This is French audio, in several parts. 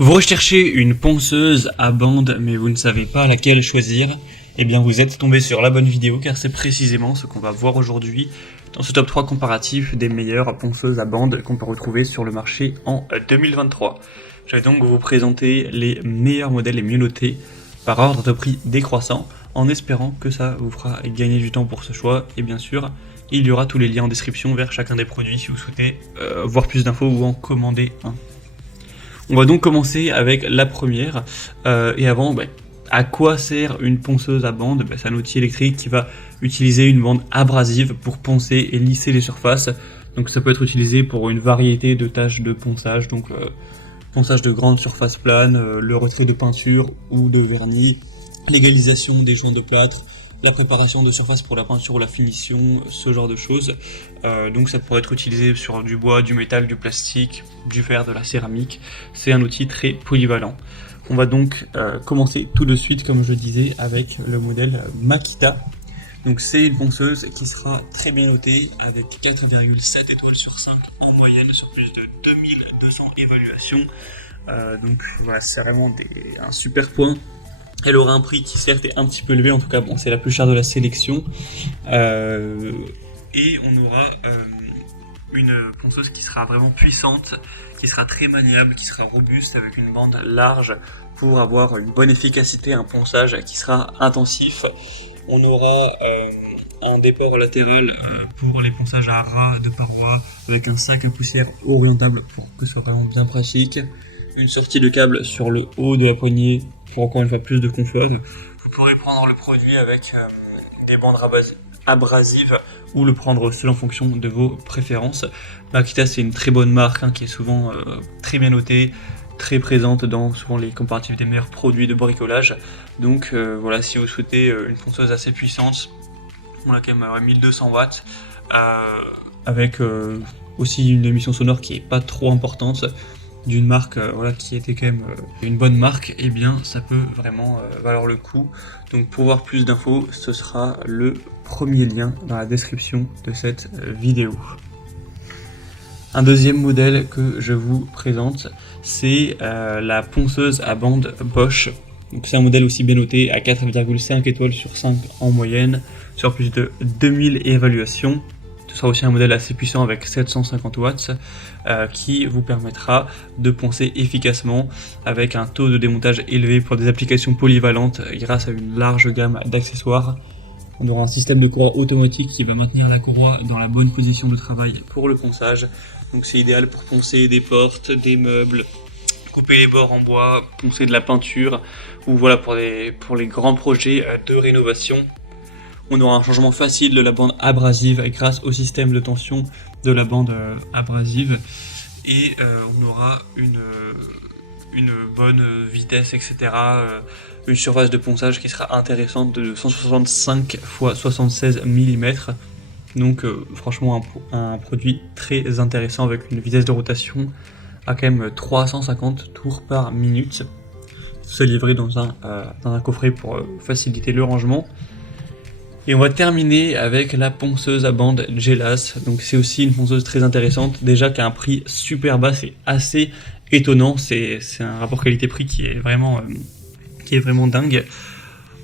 Vous recherchez une ponceuse à bande mais vous ne savez pas laquelle choisir? Eh bien vous êtes tombé sur la bonne vidéo car c'est précisément ce qu'on va voir aujourd'hui dans ce top 3 comparatif des meilleures ponceuses à bande qu'on peut retrouver sur le marché en 2023. Je vais donc vous présenter les meilleurs modèles les mieux notés par ordre de prix décroissant en espérant que ça vous fera gagner du temps pour ce choix et bien sûr il y aura tous les liens en description vers chacun des produits si vous souhaitez voir plus d'infos ou en commander un. On va donc commencer avec la première, et avant, à quoi sert une ponceuse à bande? C'est un outil électrique qui va utiliser une bande abrasive pour poncer et lisser les surfaces, donc ça peut être utilisé pour une variété de tâches de ponçage, donc ponçage de grandes surfaces planes, le retrait de peinture ou de vernis, l'égalisation des joints de plâtre, la préparation de surface pour la peinture ou la finition, ce genre de choses. Donc ça pourrait être utilisé sur du bois, du métal, du plastique, du verre, de la céramique. C'est un outil très polyvalent. On va donc commencer tout de suite, comme je disais, avec le modèle Makita. Donc c'est une ponceuse qui sera très bien notée avec 4,7 étoiles sur 5 en moyenne sur plus de 2200 évaluations. Donc voilà, c'est vraiment un super point. Elle aura un prix qui certes est un petit peu élevé, en tout cas bon, c'est la plus chère de la sélection. Et on aura une ponceuse qui sera vraiment puissante, qui sera très maniable, qui sera robuste avec une bande large pour avoir une bonne efficacité, un ponçage qui sera intensif. On aura un déport latéral pour les ponçages à ras de parois avec un sac à poussière orientable pour que ce soit vraiment bien pratique. Une sortie de câble sur le haut de la poignée pour encore une fois plus de confort. Vous pourrez prendre le produit avec des bandes abrasives ou le prendre seul en fonction de vos préférences. Makita c'est une très bonne marque qui est souvent très bien notée, très présente dans souvent les comparatifs des meilleurs produits de bricolage. Donc voilà, si vous souhaitez une ponceuse assez puissante, on a quand même 1200 watts avec aussi une émission sonore qui est pas trop importante, d'une marque qui était quand même une bonne marque, et bien ça peut vraiment valoir le coup. Donc pour voir plus d'infos, ce sera le premier lien dans la description de cette vidéo. Un deuxième modèle que je vous présente, c'est la ponceuse à bande Bosch. Donc c'est un modèle aussi bien noté à 4,5 étoiles sur 5 en moyenne, sur plus de 2000 évaluations. Ce sera aussi un modèle assez puissant avec 750 watts qui vous permettra de poncer efficacement avec un taux de démontage élevé pour des applications polyvalentes grâce à une large gamme d'accessoires. On aura un système de courroie automatique qui va maintenir la courroie dans la bonne position de travail pour le ponçage. Donc c'est idéal pour poncer des portes, des meubles, couper les bords en bois, poncer de la peinture ou voilà pour les grands projets de rénovation. On aura un changement facile de la bande abrasive grâce au système de tension de la bande abrasive et on aura une bonne vitesse, etc. Une surface de ponçage qui sera intéressante de 165 x 76 mm. Donc franchement un produit très intéressant avec une vitesse de rotation à quand même 350 tours par minute. C'est livré dans un coffret pour faciliter le rangement. Et on va terminer avec la ponceuse à bande Gelas. Donc c'est aussi une ponceuse très intéressante, déjà qui a un prix super bas, c'est assez étonnant, c'est un rapport qualité-prix qui est vraiment dingue.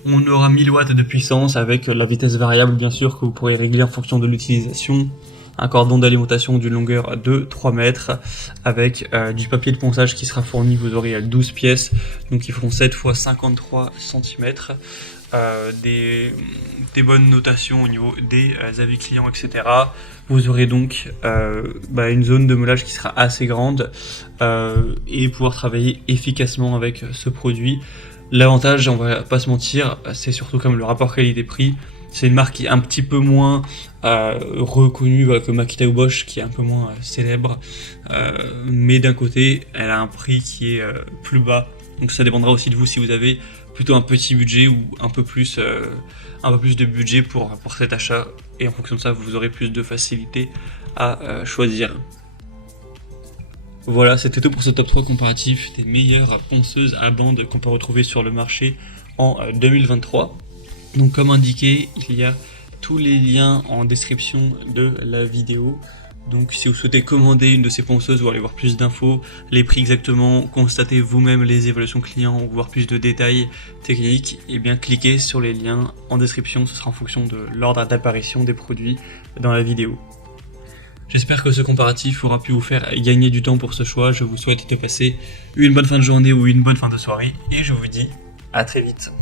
On aura 1000 watts de puissance avec la vitesse variable bien sûr que vous pourrez régler en fonction de l'utilisation. Un cordon d'alimentation d'une longueur de 3 mètres avec du papier de ponçage qui sera fourni, vous aurez 12 pièces, donc ils feront 7 x 53 cm. Des bonnes notations au niveau des avis clients, etc. Vous aurez donc une zone de meulage qui sera assez grande et pouvoir travailler efficacement avec ce produit. L'avantage, on va pas se mentir, c'est surtout comme le rapport qualité-prix. C'est une marque qui est un petit peu moins reconnue que Makita ou Bosch, qui est un peu moins célèbre, mais d'un côté, elle a un prix qui est plus bas. Donc ça dépendra aussi de vous si vous avez plutôt un petit budget ou un peu plus de budget pour cet achat, et en fonction de ça vous aurez plus de facilité à choisir. Voilà, c'était tout pour ce top 3 comparatif des meilleures ponceuses à bande qu'on peut retrouver sur le marché en 2023. Donc comme indiqué, il y a tous les liens en description de la vidéo Donc si vous souhaitez commander une de ces ponceuses ou aller voir plus d'infos, les prix exactement, constater vous-même les évaluations clients ou voir plus de détails techniques, et bien cliquez sur les liens en description, ce sera en fonction de l'ordre d'apparition des produits dans la vidéo. J'espère que ce comparatif aura pu vous faire gagner du temps pour ce choix, je vous souhaite de passer une bonne fin de journée ou une bonne fin de soirée, et je vous dis à très vite.